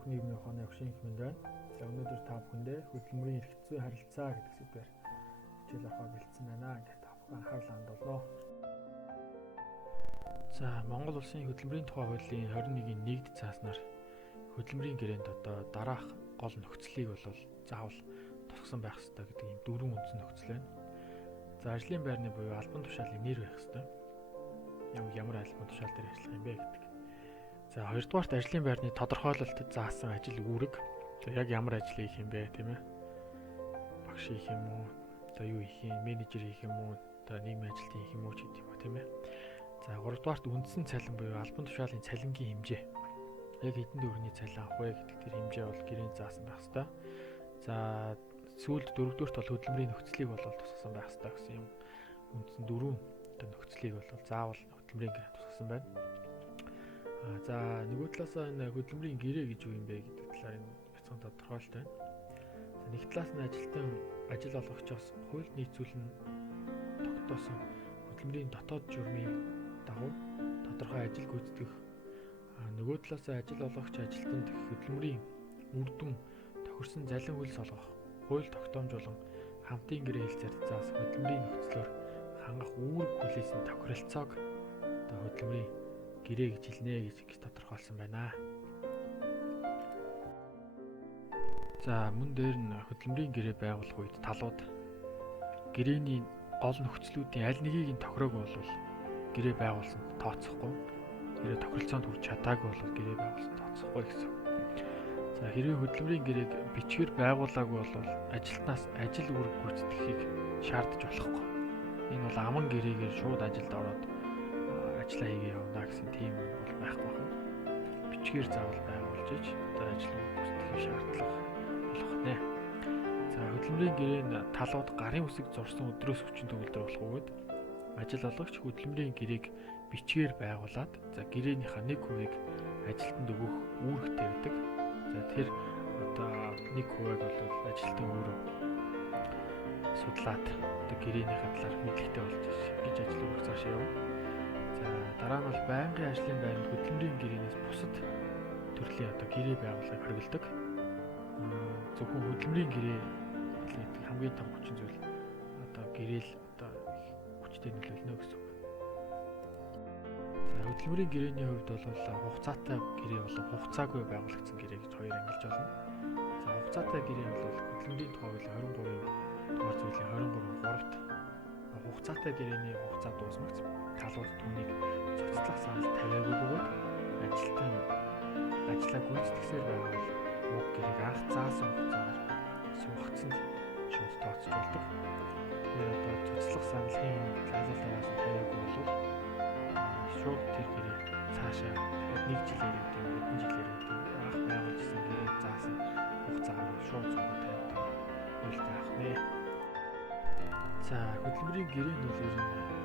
бүх нийгмийн ухааны өгшин их мэнд байна. За өнөөдөр та бүхэндээ хөдөлмөрийн эрх зүй харилцаа гэдэг сэдвээр хичээл авах бэлдсэн байна. Ингээд та бүхэн анхаарлаа хандуулно. За Монгол улсын хөдөлмөрийн тухай хуулийн 21-ийн 1-д цааснаар хөдөлмөрийн гэрээнд одоо дараах гол нөхцөлийг бол заавал тусгасан байх ёстой гэдэг ийм дөрвөн үндсэн нөхцөл байна. За ажлын байрны буюу албан тушаалын нэр байх ёстой. Ямар албан тушаал дээр ажиллах юм бэ гэдэг. За хоёрдугаарт ажлын байрны тодорхойлолтод заасан ажил үүрэг. За яг ямар ажил хийх юм бэ, тийм ээ? Багш хийх юм уу? Одоо юу хийх юм? Менежер хийх юм уу? Одоо нийгмийн ажилтан хийх юм уу ч гэдэг юм, тийм ээ? За гуравдугаарт үндсэн цалин буюу албан тушаалын цалингийн хэмжээ. Яг хэдэн төгрөгийн цалин авах вэ гэдэг тэр хэмжээ бол гэрээнд заасан байх ёстой. За сүүлд дөрөвдүгээрт бол хөдөлмөрийн нөхцөлийг бол тусгасан байх ёстой гэсэн юм үндсэн дөрвөн нөхцөлийг бол заавал хөдөлмөрийн гэрээнд тусгасан байна. За нөгөө талаас энэ хөдөлмөрийн гэрээ гэж юу юм бэ гэдэг талаар энэ бяцхан тодорхойлолт байна. За нэг талаас нь ажилтан ажил олгогчоос хуульд нийцүүлэн тогтоосон хөдөлмөрийн дотоод журмын дагуу тодорхой ажил гүйцэтгэх, нөгөө талаас ажил олгогч ажилтанд хөдөлмөрийн үр дүн тохирсон залин хөлс олгох, хууль тогтоомж болон хамтын гэрээ хэлцээрт заасан хөдөлмөрийн нөхцлөөр хангах үүрэг хүлээсэн тохиролцоог одоо хөдөлмөрийн гэрээ гэж хэлнэ гэж тодорхойлсон байна. За мөн дээр нь хөдөлмөрийн гэрээ байгуулах үед талууд гэрээний гол нөхцлүүдийн аль нэгийг нь тохироог бол гэрээ байгуулсан тооцохгүй. Гэрээ тохиролцоонд хүрч чадаагүй бол гэрээ байгуулсан тооцохгүй гэсэн. За хэрвээ хөдөлмөрийн гэрээг бичгээр байгуулаагүй бол ажилтнаас ажил үүрэг гүйцэтгэхийг шаардаж болохгүй. Энэ бол аман гэрээгээр шууд ажилд ороод ажиллаа хийгээ явна гэсэн тийм бол байхгүй байна. Бичгээр заавал байгуулж иж одоо ажил гүйцэтгэх шаардлага болох нэ. За хөдөлмөрийн гэрээнд талууд гарын үсэг зурсан өдрөөс хүчин төгөлдөр болох үед ажил олгогч хөдөлмөрийн гэрээг бичгээр байгуулад за гэрээнийхээ 1%-ийг ажилтанд өгөх үүрэг тавьдаг. За тэр одоо 1%-ийг бол ажилтан өөрөө судлаад одоо гэрээнийхээ талаар мэдлэгтэй болж гэж ажил үүрэг цаашаа явна. За дараа нь бол байнгын ажлын байранд хөдөлмөрийн гэрээнээс бусад төрлийн одоо гэрээ байгууллагыг хориглодог. Зөвхөн хөдөлмөрийн гэрээ гэдэг хамгийн том хүчин зүйл одоо гэрээл одоо хүчтэй нөлөөлнө гэсэн үг. За хөдөлмөрийн гэрээний хувьд бол хугацаатай гэрээ болон хугацаагүй байгуулагдсан гэрээ гэж хоёр ангилж байна. За хугацаатай гэрээ бол хөдөлмөрийн тухай хуулийн 23-ийн дугаар зүйлийн 23-3-т хугацаатай гэрээний хугацаа дуусмагц талууд түүнийг цуцлах санал тавиагүй бөгөөд ажилтан ажлаа гүйцэтгсээр байгаа бол уг гэрээг анх заасан хугацаагаар сунгагдсанд шууд тооцож болдог. Тэгэхээр одоо цуцлах санал хийн тайлбарлаас нь тавиагүй бол шууд тэр гэрээ цаашаа нэг жилээр үүдээ хэдэн жилээр үүдээ анх байгуулсан гэрээ заасан хугацаагаар шууд сунгад тавьдаг үйлдэл авах нэ. За хөдөлмөрийн гэрээ нь бол ер нь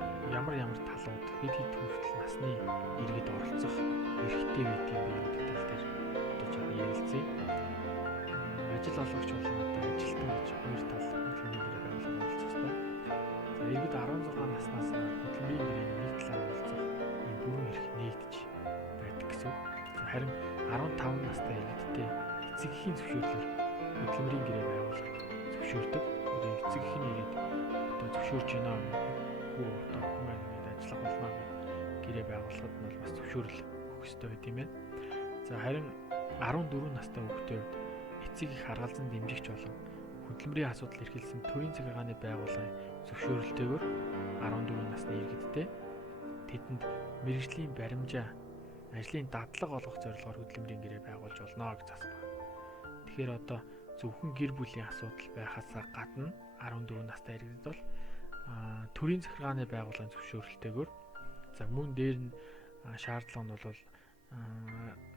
ямар талууд хэд хүртэл насны иргэд оролцох эрхтэй байдаг юм бэ гэдэг тал дээр одоо жоо ярилцъя. Ажил олгогч болон одоо ажилтан гэж хоёр тал хөдөлмөрийн гэрээ байгуулах оролцох ёстой. За иргэд 16 наснаас хөдөлмөрийн гэрээний нэг талаар оролцох ийм бүрэн эрх нэгдэж байдаг гэсэн үг. Харин 15 настай иргэдтэй эцэг эхийн зөвшөөрлөөр хөдөлмөрийн гэрээ байгуулах зөвшөөрдөг. Эцэг эхийн ирээд одоо зөвшөөрч байна хүү одоо хүмүүс ингэж ажиллах болно гэж гэрээ байгуулахад нь бол бас зөвшөөрөл өгөх ёстой байт юм байна. За харин 14 настай хүүхдийн хувьд эцэг их харгалзан дэмжигч болон хөдөлмөрийн асуудал эрхэлсэн төрийн захиргааны байгууллагын зөвшөөрөлтэйгээр 14 насны иргэдтэй тэдэнд мэргэжлийн баримжаа ажлын дадлага олгох зорилгоор хөдөлмөрийн гэрээ байгуулж болно гэж заасан байна. Тэгэхээр одоо зөвхөн гэр бүлийн асуудал байхаас гадна 14 настай иргэдэд бол төрийн захиргааны байгууллагын зөвшөөрөлтэйгээр за мөн дээр нь шаардлага нь бол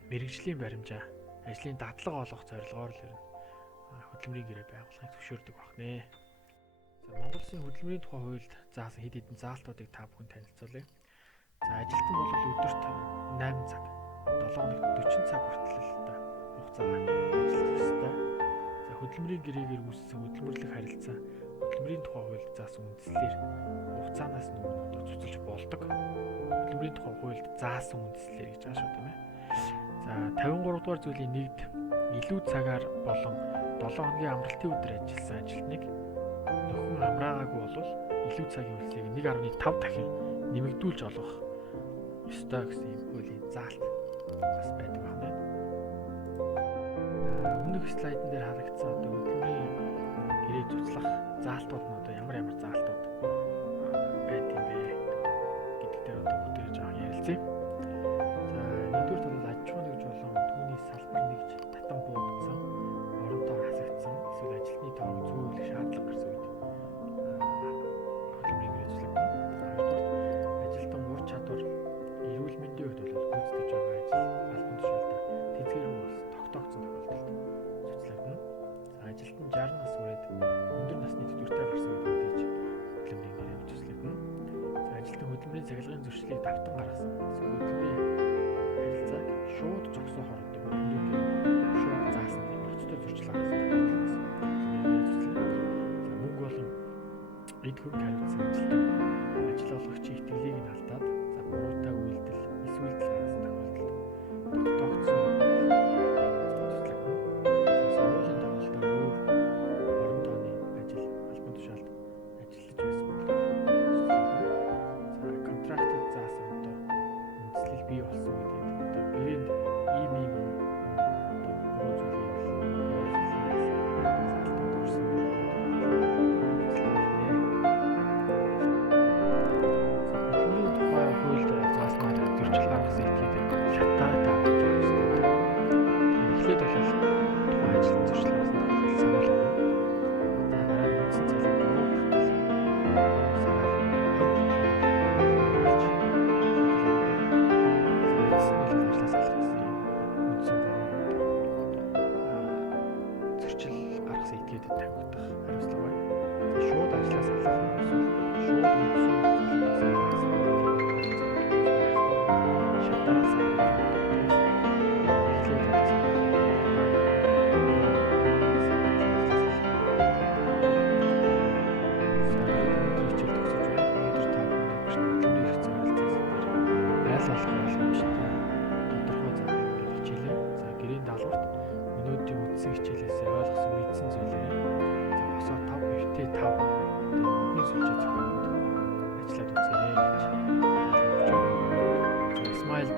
мэргэжлийн баримжаа ажлын дадлага олгох зорилгоор л хөдөлмөрийн гэрээ байгуулахыг зөвшөөрдөг баг нэ. За Монгол Улсын хөдөлмөрийн тухай хуульд заасан хэд хэдэн заалтуудыг та бүхэн танилцуулъя. За ажилтан бол өдөрт 8 цаг, 7 хоногт 40 цаг хүртэл хугацаагаар ажиллах ёстой. За хөдөлмөрийн гэрээгээр үүссэн хөдөлмөрлөх харилцаа хөдөлмөрийн тухай хуульд заасан үндслээр хугацаанаас нөгөө цуцалж болдог. Хөдөлмөрийн тухай хуульд заасан үндслээр гэж байгаа шүү дээ. За 53 дугаар зүйлийн 1-д илүү цагаар болон 7 хоногийн амралтын өдөр ажилласан ажилтныг нөхөн амраагаагүй бол илүү цагийн хөлсийг 1.5 дахин нэмэгдүүлж олгох ёстой гэсэн юм хуулийн заалт бас байдаг байна. Өмнөх слайдн дээр харагдсан одоо хөдөлмөрийн гэрээ цуцлах заалтууд нь одоо ямар заалтууд байдаг юм бэ гэдэг дээр одоо бүгдээр жоох ярилцъя. За нэгдүгээр бол аж ахуйн нэгж болон түүний салбар нэгж татан буудсан, орондоо хасагдсан эсвэл ажилтны тоог зөөлөх шаардлага гарсан үед хөдөлмөрийн гэрээ цуцлагдана. Хоёрдугаар ажилтан ур чадвар, эрүүл мэндийн хувьд бол гүйцэтгэж байгаа ажил албан тушаалд тэдгээрэн бас тогтоогдсон тохиолдолд цуцлагдана. За ажилтан 60 нас хүрээд өндөр насны төдөртэй гарсан үед мэдээж хөдөлмөрийн гэрээ цуцлагдана. За ажилтан хөдөлмөрийн цахилгаан зөрчлийг давтан гаргасан. Эсвэл хөдөлмөрийн харилцааг шууд зогсоох орондоо хөдөлмөрийн гэрээ шууд заасан ноцтой зөрчил гаргасан тохиолдолд мөнгө болон эд хөрөнгө хариуцсан ажилтан ажил олгогчийн итгэлийг нь алдаад за буруутай үйлдэл, эсвэл гаргасан тохиолдолд тогтоогдсон цуцлагдана. Соёлын тоглолтоор өөр орон тооны ажил албан тушаалд ажиллаж байсан бол цуцлагдана. За контрактад заасан одоо үндслэл бий болсон үед одоо гэрээнд ийм буруу зүйлийг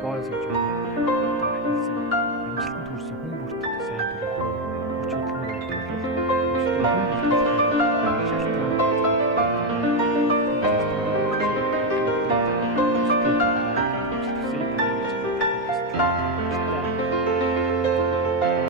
Boys гэж байна. Амжилтанд хүрсэн хүн бүрт сайн төлөв. Хүч хөдөлмөр байдаг бол